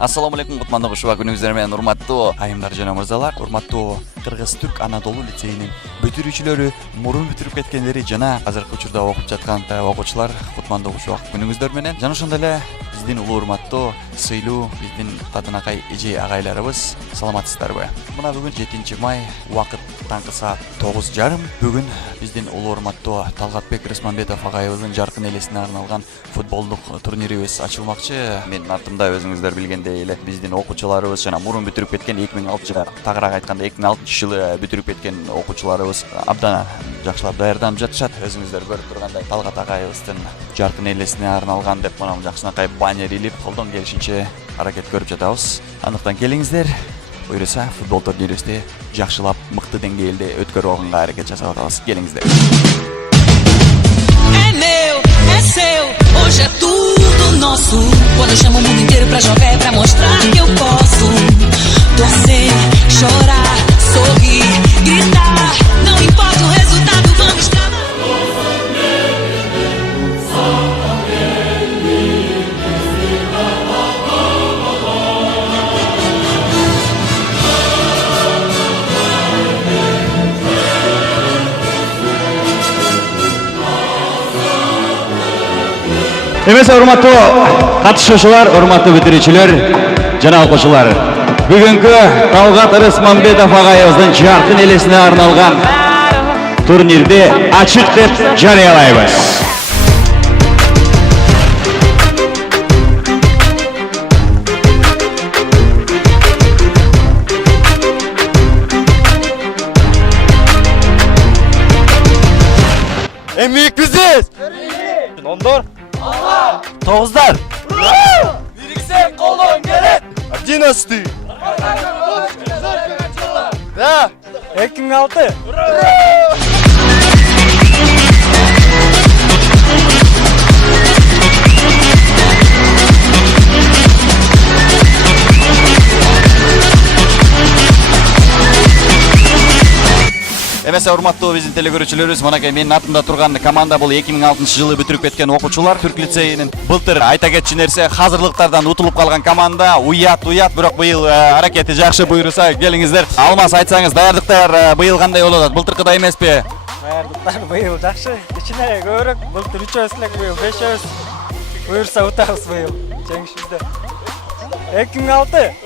Assalamu alaikum кутмандуу кушуба, күнүңүздөр менен урматтуу айымдар жана мырзалар, урматтуу Кыргыз-Түрк Анадолу лицейинин бүтүрүүчүлөрү, мурун бүтүрүп кеткендери жана азыркы учурда окуп жаткан окуучулар, кутмандуу кушуба күнүңүздөр менен. Жана ошондой эле биздин улуу урматтуу, сыйлуу биздин татынакай эже агайларыбыз, саламатсыздарбы? Мына бүгүн 7 май, убакыт таңкы саат 9:30. Бүгүн биздин улуу урматтуу Талгатбек Рысманбетов агайыбыздын жаркын элесине арналган футболдук турнирибиз ачылмакчы. Менин артымда өзүңүздөр билгендей эле биздин окуучуларыбыз жана мурун бүтүрүп кеткен 2006 жылы, тагыраак айтканда 2006 жылы бүтүрүп кеткен окуучуларыбыз абдан жакшылап даярданып жатышат. Өзүңүздөр көрүп тургандай Талгат агайыбыздын жаркын элесине арналган деп мына жакшынакай баннер илип, колдон келишинче аракет көрүп жатабыз. Андыктан келиңиздер, буюрса футбол турнирибизди жакшылап, мыкты деңгээлде өткөрүп алганга аракет жасап атабыз. Келиңиздер. É meu, é seu, hoje é tudo nosso. Quando eu chamo o mundo inteiro pra jogar é pra mostrar que eu posso. Torcer, chorar, sorrir, gritar. Não importa o resultado, vamos trabalhar. Эмесе урматтуу катышуучулар, урматтуу бүтүрүүчүлөр жана окуучулар. Бүгүнкү Талгат Рысманбетов агайыбыздын жаркын элесине арналган турнирди ачык деп жарыялайбыз. Эң бийик биздиз. Ондор. Тогуздар. Бириксек колдон келет. 11. Да. 2006. Эмесе урматтуу биздин телекөрүүчүлөрүбүз, мынакей менин артымда турган команда бул 2006 жылы бүтүрүп кеткен окуучулар Түрк лицейинин. Былтыр айта кетчү нерсе, азырлыктардан утулуп калган команда. Уят, бирок быйыл аракети жакшы, буйруса келиңиздер. Алмаз, айтсаңыз, даярдыктар быйыл кандай болуп атат? Былтыркыдай эмеспи? Даярдыктар быйыл жакшы. Кичине көбүрөөк, былтыр 3-өбүз элек, быйыл 5-өбүз. Буйрса утабыз быйыл жеңишибизде. 2006.